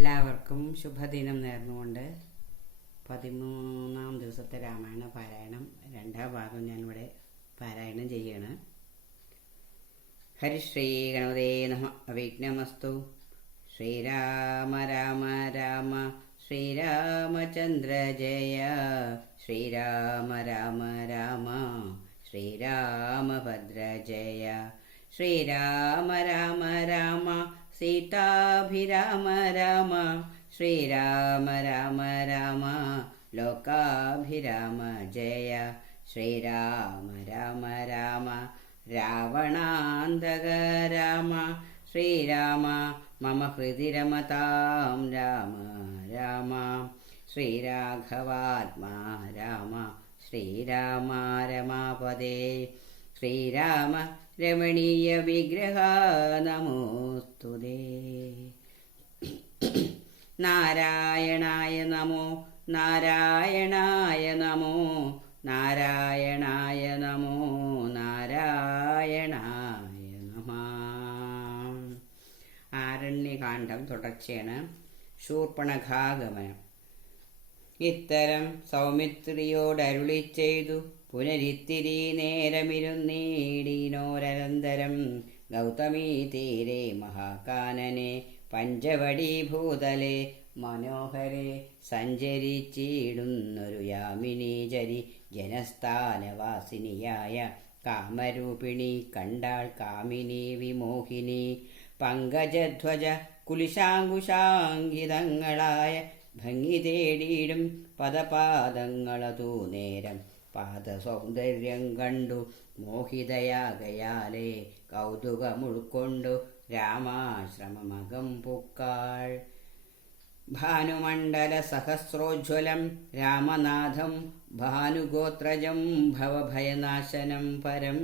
എല്ലാവർക്കും ശുഭദിനം നേർന്നുകൊണ്ട് 13ാം ദിവസത്തെ രാമായണ പാരായണം രണ്ടാം ഭാഗം ഞാനിവിടെ പാരായണം ചെയ്യാണ്. ഹരിശ്രീ ഗണപതേ നമഃ. അവിഘ്നമസ്തു. ശ്രീരാമ രാമ രാമ ശ്രീരാമചന്ദ്ര ജയ. ശ്രീരാമ രാമ രാമ ശ്രീരാമഭദ്ര ജയ. ശ്രീരാമ രാമ രാമ സീതാഭിരാമ രാമ. ശ്രീരാമ രാമ രാമ ലോകാഭിരാമ ജയ. ശ്രീരാമ രാമ രാമ രാവണാന്തക രാമ. ശ്രീരാമ മമ ഹൃദി രമതാം രാമ രാമ. ശ്രീരാഘവാത്മാ രാമ ശ്രീരാമ രമാപദേ. ശ്രീരാമ രമണീയ വിഗ്രഹ നമോസ്തുതേ. നാരായണായ നമോ നാരായണായ നമോ നാരായണായ നമോ നാരായണായ നമഃ. ആരണ്യകാണ്ഡം തുടർച്ചയാണ്. ശൂർപ്പണഖാഗമനം. ഇത്തരം സൗമിത്രിയോടരുളി ചെയ്തു പുനരിത്തിരി നേരമിരുന്നീടിനോരനന്തരം ഗൗതമീ തീരെ മഹാകാനനെ പഞ്ചവടി ഭൂതലെ മനോഹരെ സഞ്ചരിച്ചിടുന്നൊരു യാമിനീചരി ജനസ്ഥാനവാസിനിയായ കാമരൂപിണി കണ്ടാൾ കാമിനി വിമോഹിനി. പങ്കജധ്വജ കുലിശാങ്കുശാങ്കിതങ്ങളായ ഭംഗി തേടിയിടും പദപാദങ്ങളതു നേരം പാദസൗന്ദര്യം കണ്ടു മോഹിതയാകയാലേ കൗതുകമുൾക്കൊണ്ടു രാമാശ്രമമകം പുക്കാൾ. ഭാനുമണ്ഡല സഹസ്രോജ്വലം രാമനാഥം ഭാനുഗോത്രജം ഭവഭയനാശനം പരം.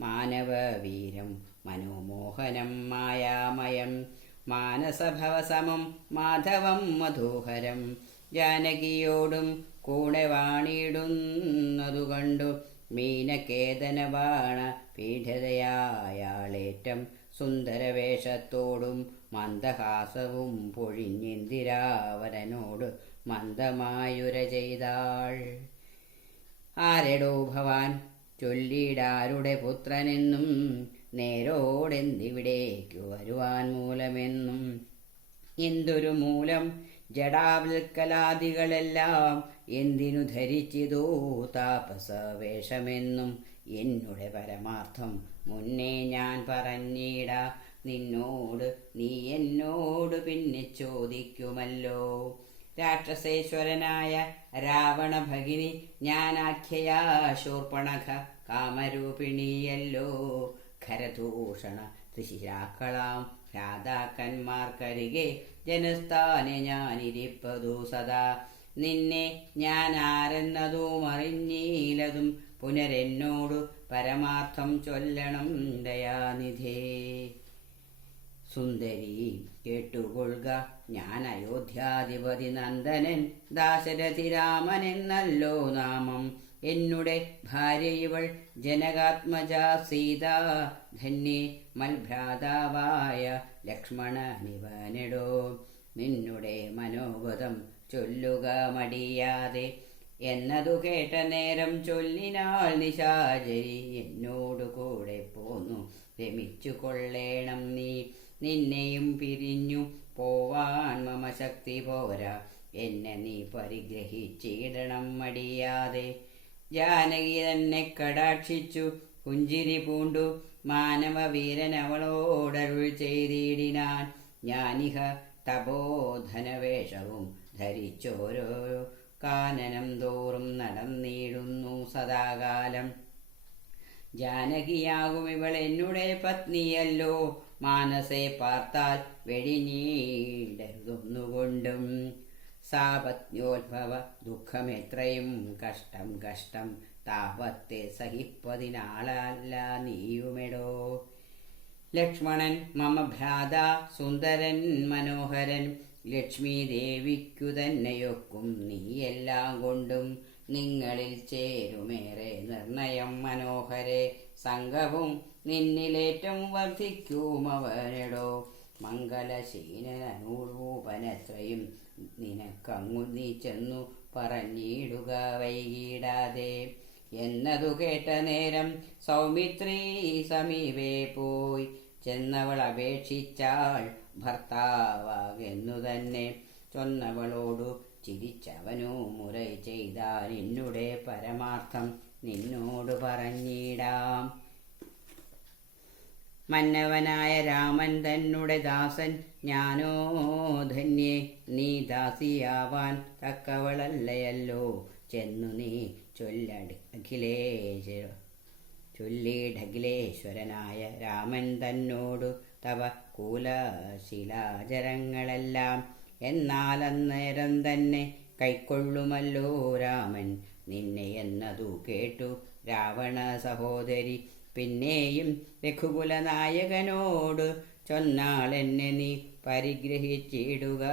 മാനവവീരം മനോമോഹനം മായാമയം മാനസഭവസമം മാധവം മധുഹരം. ജാനകിയോടും കൂടെ വാണിടുന്നതു കണ്ടു മീനകേതനബാണ പീഠതയായാളേറ്റം സുന്ദരവേഷത്തോടും മന്ദഹാസവും പൊഴിഞ്ഞിന്ദിരാവരനോട് മന്ദമായുര ചെയ്താൾ. ആരെടോ ഭവാൻ ചൊല്ലിടാരുടെ പുത്രനെന്നും നേരോടെന്തിവിടേക്കു വരുവാൻ മൂലമെന്നും. എന്തൊരു മൂലം ജടാവൽക്കലാദികളെല്ലാം എന്തിനു ധരിച്ചിതോ താപസവേഷമെന്നും. എന്നുടെ പരമാർത്ഥം മുന്നേ ഞാൻ പറഞ്ഞിടാ നിന്നോട്, നീ എന്നോട് പിന്നെ ചോദിക്കുമല്ലോ. രാക്ഷസേശ്വരനായ രാവണ ഭഗിനി ഞാനാഖ്യയാ ശൂർപ്പണഖ കാമരൂപിണിയല്ലോ. ഖരദൂഷണ ഋഷിരാക്കളാം ഭ്രാതാക്കന്മാർക്കരികെ ജനസ്ഥാനെ ഞാനിരിപ്പതു സദാ. നിന്നെ ഞാൻ ആരെന്നതും അറിഞ്ഞീലതും പുനരെന്നോടു പരമാർത്ഥം ചൊല്ലണം ദയാനിധേ. സുന്ദരി കേട്ടുകൊള്ളുക, ഞാൻ അയോധ്യാധിപതി നന്ദനൻ ദാശരഥി രാമൻ എന്നല്ലോ നാമം. എന്നുടെ ഭാര്യ ഇവൾ ജനകാത്മജ സീത. ധന്യേ മൽഭ്രാതാവായ ലക്ഷ്മണനിവനെടോ. നിന്നുടെ മനോഗതം ചൊല്ലുക മടിയാതെ എന്നതു കേട്ട നേരം ചൊല്ലിനാൾ നിശാചരി. എന്നോടു കൂടെ പോന്നു രമിച്ചു കൊള്ളേണം നീ. നിന്നെയും പിരിഞ്ഞു പോവാൻ മമ ശക്തി പോരാ. എന്നെ നീ പരിഗ്രഹിച്ചിടണം മടിയാതെ. ജാനകി തന്നെ കടാക്ഷിച്ചു പുഞ്ചിരി പൂണ്ടു മാനവവീരൻ അവളോടരുൾ ചെയ്തിടിനാൻ. ഞാനിഹ തപോധനവേഷവും ധരിച്ചോരോ കാനനം തോറും നടന്നിടുന്നു സദാകാലം. ജാനകിയാകും ഇവൾ എന്നുടെ പത്നിയല്ലോ. മാനസെ പാർത്താൽ വെടിഞ്ഞീടരുതൊന്നുകൊണ്ടും. സാപത്ന്യോദ്ഭവ ദുഃഖമെത്രയും കഷ്ടം കഷ്ടം. താപത്തെ സഹിപ്പതിനാളല്ല നീയുമെടോ. ലക്ഷ്മണൻ മമ ഭ്രാത സുന്ദരൻ മനോഹരൻ. ലക്ഷ്മി ദേവിക്കു തന്നെയൊക്കും നീയെല്ലാം കൊണ്ടും. നിങ്ങളിൽ ചേരുമേറെ നിർണയം മനോഹരെ. സംഘവും നിന്നിലേറ്റം വർദ്ധിക്കും അവനെടോ. മംഗലശീലനൂപനത്രയും നിനക്കങ്ങു നീ ചെന്നു പറഞ്ഞിടുക വൈകിടാതെ. എന്നതു കേട്ട നേരം സൗമിത്രീ സമീപേ പോയി ചെന്നവൾ അപേക്ഷിച്ചാൾ ഭർത്താവാകെന്നു തന്നെ. ചൊന്നവളോടു ചിരിച്ചവനു മുറൈ ചെയ്താൽ എന്നുടെ പരമാർത്ഥം നിന്നോട് പറഞ്ഞിടാം. മന്നവനായ രാമൻ തന്നെ ദാസൻ ഞാനോ ധന്യേ, നീ ദാസിയാവാൻ തക്കവളല്ലയല്ലോ. ചെന്നു നീ ചൊല്ലിടഖിലേശ്വരനായ രാമൻ തന്നോടു തവ കുലശിലാചരങ്ങളെല്ലാം. എന്നാൽ അന്നേരം തന്നെ കൈക്കൊള്ളുമല്ലോ രാമൻ നിന്നെ എന്നതു കേട്ടു രാവണ സഹോദരി. പിന്നെയും രഘുകുലനായകനോട് ചൊന്നാളെന്നെ നീ പരിഗ്രഹിച്ചിടുക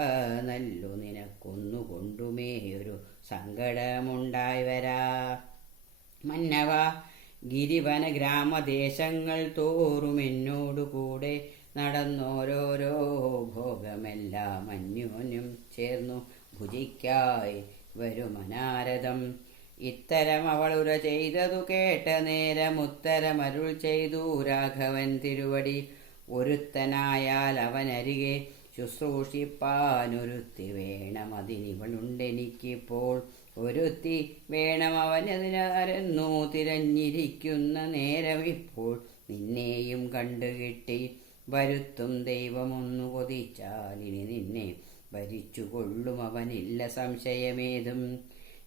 നല്ലു, നിനക്കൊന്നുകൊണ്ടുമേയൊരു സങ്കടമുണ്ടായി വരാ. മന്നവ, ഗിരിവന ഗ്രാമദേശങ്ങൾ തോറും എന്നോടുകൂടെ നടന്നോരോരോ ഭോഗമെല്ലാം അന്യോന്യം ചേർന്നു ഭുജിക്കായി വരുമനാരദം. ഇത്തരം അവളുര ചെയ്തതു കേട്ട നേരം ഉത്തരമരുൾ ചെയ്തു രാഘവൻ തിരുവടി. ഒരുത്തനായാൽ അവനരികെ ശുശ്രൂഷിപ്പാനൊരുത്തി വേണം, അതിനിവളുണ്ടെനിക്കിപ്പോൾ ഒരുത്തി വേണം. അവനതിനാരെന്നു തിരഞ്ഞിരിക്കുന്ന നേരമിപ്പോൾ നിന്നെയും കണ്ടുകിട്ടി. വരുത്തും ദൈവമൊന്നു കൊതിച്ചാൽ ഇനി നിന്നെ ഭരിച്ചു കൊള്ളും അവനില്ല സംശയമേതും.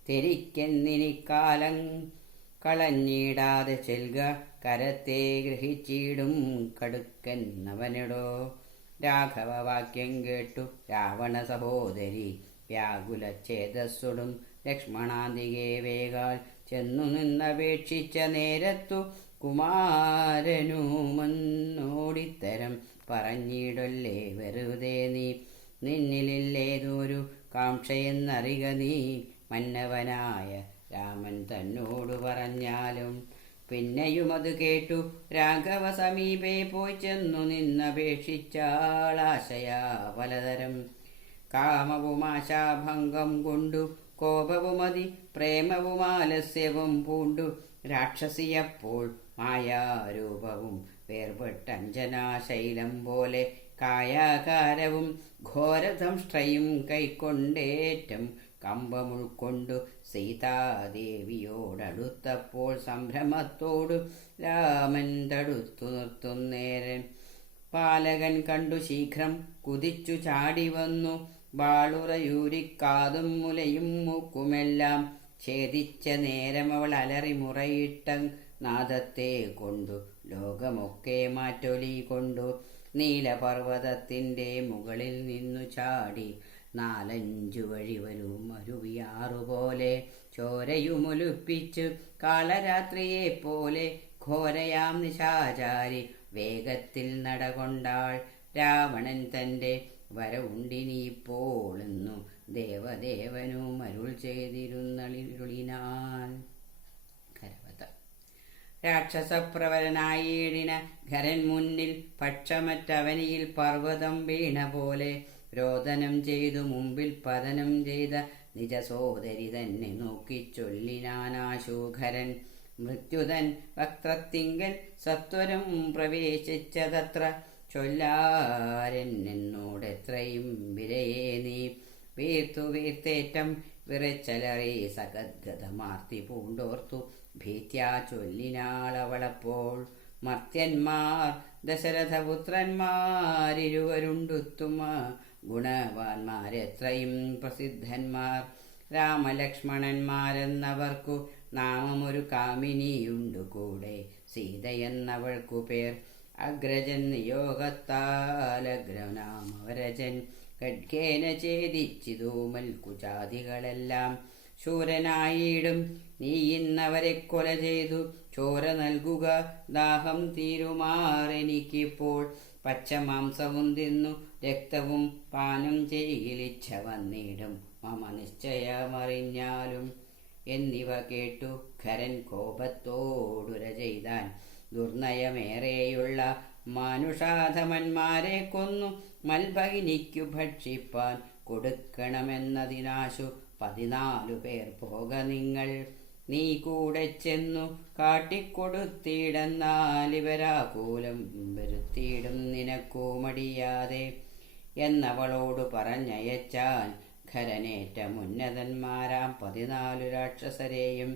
തെരിക്കെന്നിനിക്കാലം കളഞ്ഞിടാതെ ചെൽക, കരത്തെ ഗ്രഹിച്ചിടും കടുക്കന്നവനടോ. രാഘവ വാക്യം കേട്ടു രാവണ സഹോദരി വ്യാകുലഛേദസ്സുടും ലക്ഷ്മണാന്തികെ വേഗാൽ ചെന്നു നിന്നപേക്ഷിച്ച നേരത്തു കുമാരനുമന്നോടിത്തരം പറഞ്ഞിടല്ലേ വെറുതെ നീ. നിന്നിലില്ലേതൊരു കാംക്ഷയെന്നറിക നീ, മന്നവനായ രാമൻ തന്നോടു പറഞ്ഞാലും. പിന്നെയും അത് കേട്ടു രാഘവ സമീപേ പോയി ചെന്നു നിന്നപേക്ഷിച്ചാളാശയാ പലതരം. കാമവും ആശാഭംഗം കൊണ്ടു കോപവുമതി പ്രേമവുമാലസ്യവും പൂണ്ടു രാക്ഷസിയപ്പോൾ മായാരൂപവും വേർപെട്ടഞ്ജനാശൈലം പോലെ കായാകാരവും ഘോരദംഷ്ട്രയും കൈക്കൊണ്ടേറ്റം കമ്പമുൾക്കൊണ്ടു സീതാദേവിയോടടുത്തപ്പോൾ സംഭ്രമത്തോടു രാമൻ തടുത്തു നിർത്തുന്നേരൻ. പാലകൻ കണ്ടു ശീഘ്രം കുതിച്ചു ചാടി വന്നു വാളുറയൂരിക്കാതും മുലയും മൂക്കുമെല്ലാം ഛേദിച്ച നേരം അവൾ അലറി മുറയിട്ട നാദത്തെ കൊണ്ടു ലോകമൊക്കെ മാറ്റൊലി കൊണ്ടു നീലപർവ്വതത്തിൻ്റെ മുകളിൽ നിന്നു ചാടി 4-5 വഴി വരും അരുവിയാറുപോലെ ചോരയുമൊലുപ്പിച്ചു കാളരാത്രിയെപ്പോലെ ഘോരയാം നിശാചാരി വേഗത്തിൽ നടകൊണ്ടാൾ. രാവണൻ തൻ്റെ വരവുണ്ടിനിപ്പോളെന്നു ദേവദേവനും അരുൾ ചെയ്തിരുന്നളിരുളിനാൻ. രാക്ഷസപ്രവരനായിടിന ഖരൻ മുന്നിൽ പക്ഷമറ്റവനിയിൽ പർവ്വതം വീണ പോലെ രോദനം ചെയ്തു മുമ്പിൽ പതനം ചെയ്ത നിജസോദരി തന്നെ നോക്കിച്ചൊല്ലിനാനാശൂഖരൻ. മൃത്യുതൻ വക്ത്രത്തിങ്കൽ സത്വരം പ്രവേശിച്ചതത്ര ചൊല്ലാരെന്നോടെത്രയും വിരയേ നീ. വീർത്തേറ്റം വിറച്ചലറി സഗദ്ഗതമാർത്തി പൂണ്ടോർത്തു ഭീത്യാ ചൊല്ലിനാളവളപ്പോൾ. മർത്യന്മാർ ദശരഥപുത്രന്മാരിരുവരുണ്ടുത്തുമ ഗുണവാന്മാരെത്രയും പ്രസിദ്ധന്മാർ. രാമലക്ഷ്മണന്മാരെന്നവർക്കു നാമമൊരു കാമിനിയുണ്ടു കൂടെ സീതയെന്നവൾക്കു പേർ. അഗ്രജൻ നിയോഗത്താലഗ്രനാമവരജൻ ഖഡ്ഗേന ഛേദിച്ചിതു മൽക്കുചാതികളെല്ലാം. ശൂരനായിടും നീ ഇന്നവരെ കൊല ചെയ്തു ചോര നൽകുക ദാഹം തീരുമാറെനിക്കിപ്പോൾ. പച്ചമാംസവും തിന്നു രക്തവും പാനം ചെയ്യിലിച്ഛ വന്നിടും മമ നിശ്ചയമറിഞ്ഞാലും. എന്നിവ കേട്ടു ഖരൻ കോപത്തോടുര ചെയ്താൻ. ദുർനയമേറെയുള്ള മാനുഷാധമന്മാരെ കൊന്നു മൽഭഗിനിക്കു ഭക്ഷിപ്പാൻ കൊടുക്കണമെന്നതിനാശു 14 പേർ പോക നിങ്ങൾ. നീ കൂടെ ചെന്നു കാട്ടിക്കൊടുത്തിടെന്നാലിവരാകൂലം വരുത്തിയിടും നിനക്കു മടിയാതെ എന്നവളോടു പറഞ്ഞയച്ചാൻ. ഖരനേറ്റ മുന്നതന്മാരാം 14 രാക്ഷസരെയും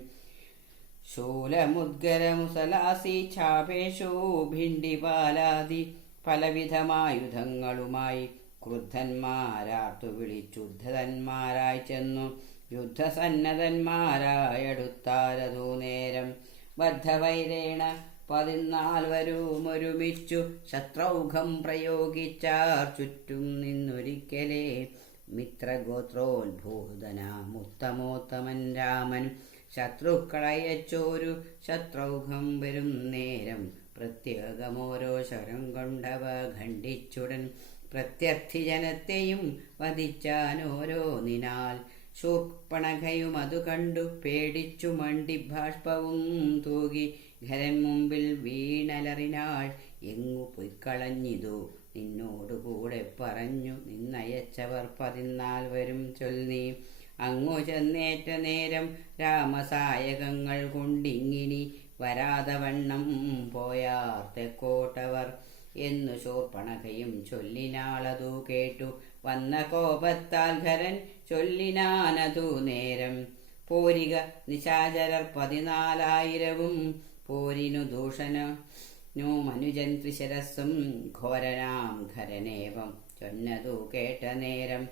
ശൂലമുദ്ഗരമുസലാസി ഛാപേഷു ഭിണ്ടിപാലാദി പലവിധമായുധങ്ങളുമായി ക്രുദ്ധന്മാരാർത്തു വിളിച്ചുദ്ധതന്മാരായി ചെന്നു. യുദ്ധസന്നദ്ധന്മാരായടുത്താരതു നേരം ബദ്ധവൈരേണ 14 ഒരുമിച്ചു ശത്രൗഘം പ്രയോഗിച്ചാർ ചുറ്റും നിന്നൊരിക്കലേ. മിത്രഗോത്രോത്ഭൂതനാമുത്തമോത്തമൻ രാമൻ ശത്രുക്കളയച്ചോരു ശത്രൗഘം വരും നേരം പ്രത്യേകമോരോ ശരം കൊണ്ടവ ഖണ്ഡിച്ചുടൻ പ്രത്യർത്ഥി ജനത്തെയും വധിച്ചാനോരോന്നിനാൽ. ശൂർപ്പണഖയും അതു കണ്ടു പേടിച്ചു മണ്ടി ബാഷ്പവും തൂകി ഖരൻ മുമ്പിൽ വീണലറിനാൾ. എങ്ങു പൊയ്ക്കളഞ്ഞിതു നിന്നോടുകൂടെ പറഞ്ഞു നിന്നയച്ചവർ 14 ചൊല്ലി. അങ്ങു ചെന്നേറ്റ നേരം രാമസായകങ്ങൾ കൊണ്ടിങ്ങിനി വരാതവണ്ണം പോയാർ തെക്കോട്ടവർ എന്നു ശൂർപ്പണഖയും ചൊല്ലിനാളതു കേട്ടു. വന്ന കോപത്താൽ ഖരൻ ചൊല്ലിനാനതു നേരം പോരിക നിശാചരർ 14,000 പോരിനു ദൂഷണനു മനുജൻ ത്രിശിരസ്സും. ഘോരനാം ഖരനേവം ചൊന്നതു കേട്ട നേരം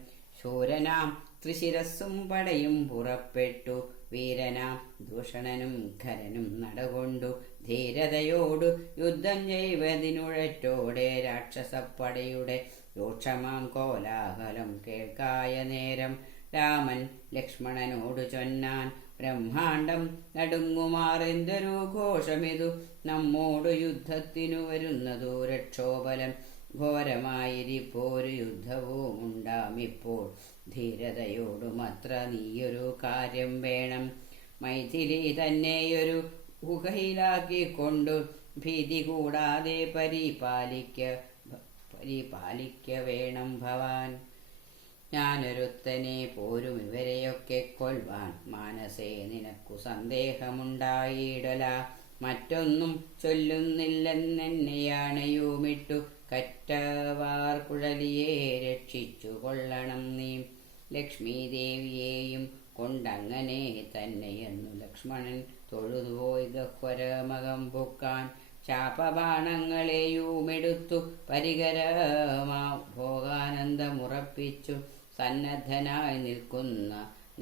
ശൂരനാം ത്രിശിരസ്സും പടയും പുറപ്പെട്ടു. വീരനാം ദൂഷണനും ഖരനും നടകൊണ്ടു ധീരതയോടു യുദ്ധം ചെയ്വതിനുഴറ്റോടെ രാക്ഷസപ്പടയുടെ രൂക്ഷമാം കോലാഹലം കേൾക്കായ നേരം രാമൻ ലക്ഷ്മണനോടു ചൊന്നാൻ. ബ്രഹ്മാണ്ടം നടുങ്ങുമാറെന്തൊരു ഘോഷമിതു, നമ്മോടു യുദ്ധത്തിനു വരുന്നതു രക്ഷോബലം. ഘോരമായിരിപ്പോരു യുദ്ധവും ഉണ്ടാമിപ്പോൾ, ധീരതയോടുമത്ര നീയൊരു കാര്യം വേണം. മൈഥിലി തന്നെയൊരു ഗുഹയിലാക്കിക്കൊണ്ടു ഭീതി കൂടാതെ പരിപാലിക്ക വേണം ഭവാൻ. ഞാനൊരുത്തനെ പോരും ഇവരെയൊക്കെ കൊൽവാൻ. മാനസേ നിനക്കു സന്ദേഹമുണ്ടായിടല, മറ്റൊന്നും ചൊല്ലുന്നില്ലെന്നെന്നെയാണയുമിട്ടു കറ്റവാർ കുഴലിയെ രക്ഷിച്ചു കൊള്ളണം നീ. ലക്ഷ്മീദേവിയെയും കൊണ്ടങ്ങനെ തന്നെയെന്നു ലക്ഷ്മണൻ തൊഴുതുപോയി ഗഹ്വരമകം പൊക്കാൻ. ശാപബാണങ്ങളെയുമെടുത്തു പരികരമാ ഭോഗാനന്ദമുറപ്പിച്ചു സന്നദ്ധനായി നിൽക്കുന്ന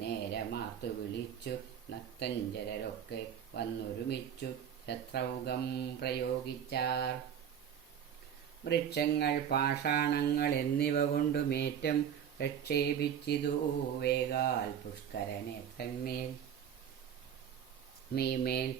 നേരമാർത്തു വിളിച്ചു. നക്തഞ്ചരരൊക്കെ വന്നൊരുമിച്ചു ശത്രൗഘം പ്രയോഗിച്ചാർ. വൃക്ഷങ്ങൾ പാഷാണങ്ങൾ എന്നിവ കൊണ്ടുമേറ്റം പ്രക്ഷേപിച്ചിതു വേഗാൽ പുഷ്കരനേത്രന്മേൽ മീമേൽ.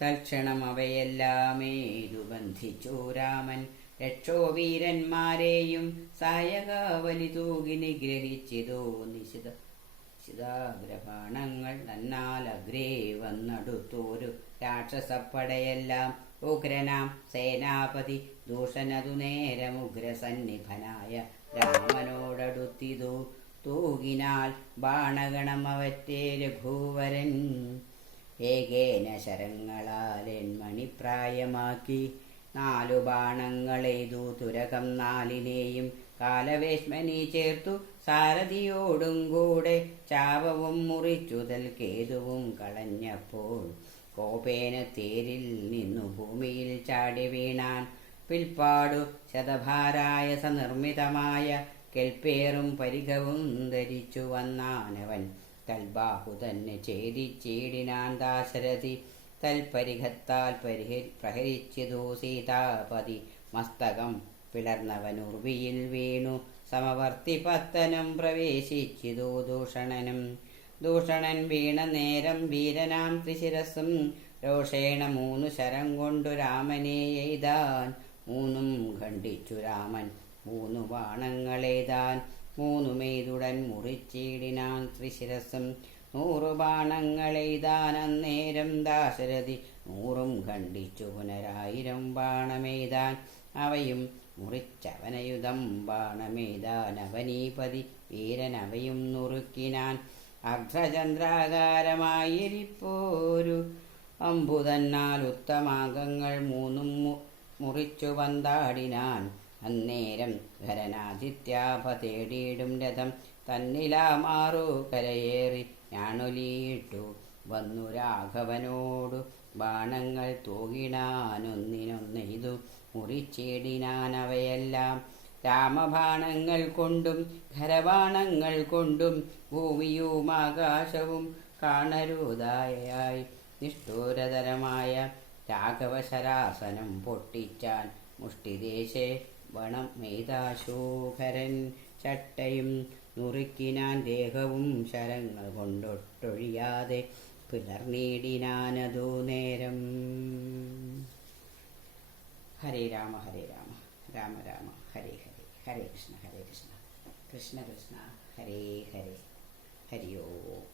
തൽക്ഷണം അവയെല്ലാമേതു ബന്ധിച്ചു രാമൻ. രക്ഷോവീരന്മാരെയും സായകാവലി തൂകി നിഗ്രഹിച്ചിതു നിശിതാഗ്രപാണങ്ങൾ. തന്നാൽ അഗ്രേ വന്നടുത്തോരു രാക്ഷസപ്പടയെല്ലാം. ഉഗ്രനാം സേനാപതി ദൂഷണതു നേരം ഉഗ്രസന്നിഭനായ രാമനോടടുത്തിതു. തൂകിനാൽ ബാണഗണം അവറ്റേ രഘുവരൻ. ഏകേന ശരങ്ങളാൽ എൺമണിപ്രായമാക്കി 4 ബാണങ്ങളെയ്തു തുരകം 4നെയും. കാലവേശ്മനി ചേർത്തു സാരഥിയോടും കൂടെ ചാപവും മുറിച്ചുതൽ കേതുവും കളഞ്ഞപ്പോൾ കോപേന തേരിൽ നിന്നു ഭൂമിയിൽ ചാടി വീണാൻ. പിൽപ്പാടു ശതഭാരായ സനിർമ്മിതമായ കെൽപ്പേറും പരിഘവും ധരിച്ചു വന്നാനവൻ. തൽബാഹു തന്നെ ഛേദിച്ചീടിനാൻ ദാശരഥി. തൽപരിഘത്താൽ പ്രഹരിച്ചിതു സീതാപതി. മസ്തകം പിളർന്നവനുർവിയിൽ വീണു സമവർത്തി പത്തനം പ്രവേശിച്ചിതു ദൂഷണനും. ദൂഷണൻ വീണ നേരം വീരനാം ത്രിശിരസ്സും രോഷേണ 3 ശരം കൊണ്ടു രാമനെ എയ്താൻ. 3 ഖണ്ഡിച്ചു രാമൻ 3 ബാണങ്ങളെയ്താൻ. 3 മെയ്തുടൻ മുറിച്ചീടിനാൻ ത്രിശിരസ്സും. 100 ബാണങ്ങളെയ്താനന്നേരം ദാശരഥി 100 ഖണ്ഡിച്ചു പുനരായിരം ബാണമെയ്താൻ. അവയും മുറിച്ചവനയുധം ബാണമെയ്താൻ അവനീപതി വീരനവയും നുറുക്കിനാൻ. അർദ്ധചന്ദ്രാകാരമായിരിപ്പോരു അമ്പുതന്നാൽ ഉത്തമാംഗങ്ങൾ 3 മുറിച്ചു പന്താടിനാൻ. അന്നേരം ഖരനാദിത്യാഭ തേടിയിടും രഥം തന്നിലാമാറു കരയേറി ഞാണൊലിയിട്ടു വന്നു രാഘവനോടു ബാണങ്ങൾ തൂകിടാനൊന്നിനൊന്നെയ്തു മുറിച്ചിടിനാനവയെല്ലാം. രാമബാണങ്ങൾ കൊണ്ടും ഖരബാണങ്ങൾ കൊണ്ടും ഭൂമിയും ആകാശവും കാണരുതായായി നിഷ്ഠൂരതരമായ രാഘവശരാസനം പൊട്ടിച്ചാൻ. മുഷ്ടിദേശേ വണം മെയ്താശൂഖരൻ ചട്ടയും നുറുക്കിനാൻ. ദേഹവും ശരങ്ങൾ കൊണ്ടൊട്ടൊഴിയാതെ പിളർന്നിടിനാനതു നേരം. ഹരേ രാമ രാമ രാമ ഹരേ ഹരേ, ഹരേ കൃഷ്ണ കൃഷ്ണ കൃഷ്ണ ഹരേ ഹരേ, ഹരി ഓം.